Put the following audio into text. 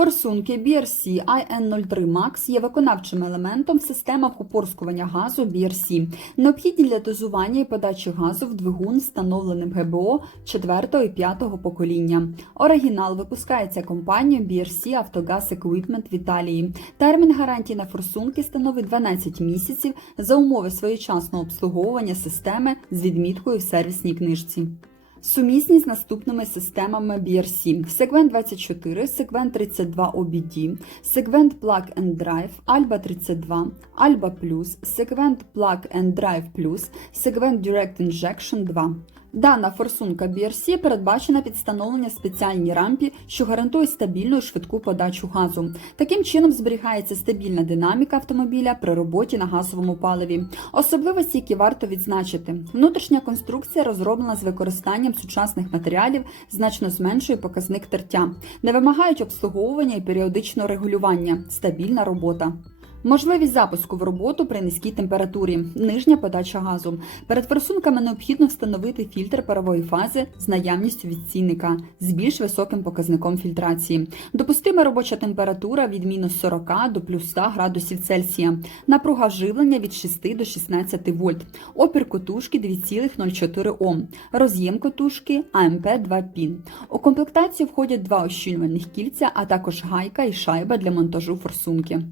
Форсунки BRC IN03 Max є виконавчим елементом в системах упорскування газу BRC, необхідні для дозування і подачі газу в двигун встановленим ГБО 4 і 5 покоління. Оригінал випускається компанією BRC Автогаз Equipment в Італії. Термін гарантії на форсунки становить 12 місяців за умови своєчасного обслуговування системи з відміткою в сервісній книжці. Сумісні з наступними системами BRC. Segment 24, Segment 32 OBD, Segment Plug and Drive, Alba 32, Alba Plus, Segment Plug and Drive Plus, Segment Direct Injection 2. Дана форсунка BRC передбачена під встановлення спеціальній рампі, що гарантує стабільну і швидку подачу газу. Таким чином зберігається стабільна динаміка автомобіля при роботі на газовому паливі. Особливості, які варто відзначити, внутрішня конструкція розроблена з використанням сучасних матеріалів, значно зменшує показник тертя, не вимагають обслуговування і періодичного регулювання, стабільна робота. Можливість запуску в роботу при низькій температурі, нижня подача газу. Перед форсунками необхідно встановити фільтр парової фази з наявністю відцінника з більш високим показником фільтрації. Допустима робоча температура від мінус 40 до плюс 100 градусів Цельсія. Напруга вживлення від 6 до 16 вольт. Опір котушки 2,04 Ом. Роз'єм котушки АМП 2 пін. У комплектацію входять два ощільнювальних кільця, а також гайка і шайба для монтажу форсунки.